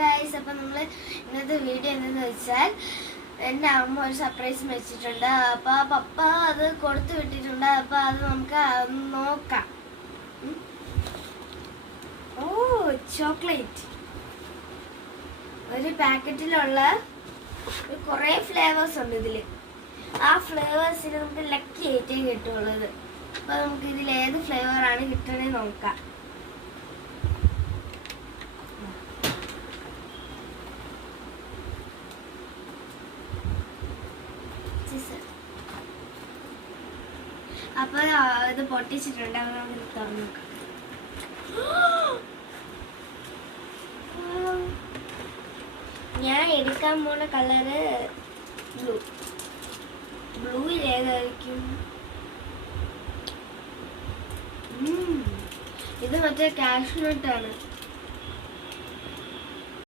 Guys, അപ്പം നമ്മൾ ഇന്നത്തെ വീഡിയോ എന്തെന്ന് വെച്ചാൽ എൻ്റെ അമ്മ ഒരു സർപ്രൈസ് വെച്ചിട്ടുണ്ട്. അപ്പോൾ ആ പപ്പ അത് കൊടുത്തു വിട്ടിട്ടുണ്ട്. അപ്പോൾ അത് നമുക്ക് നോക്കാം. ഓ, ചോക്ലേറ്റ്. ഒരു പാക്കറ്റിലുള്ള കുറേ ഫ്ലേവേഴ്സ് ഉണ്ട് ഇതിൽ. ആ ഫ്ലേവേഴ്സിന് നമുക്ക് ലക്കി ഏറ്റവും കിട്ടുള്ളത്. അപ്പോൾ നമുക്ക് ഇതിൽ ഏത് ഫ്ലേവറാണ് കിട്ടണേ നോക്കാം. അപ്പോൾ ഇത് പൊട്ടിച്ചിട്ടുണ്ട്. അത് നമുക്ക് തുറന്നു നോക്കാം. ഞാൻ എടുക്കാൻ പോണ കളറ് ബ്ലൂ. ബ്ലൂയിൽ ഏതായിരിക്കും? ഇത് മറ്റേ കാഷ്നട്ടാണ്.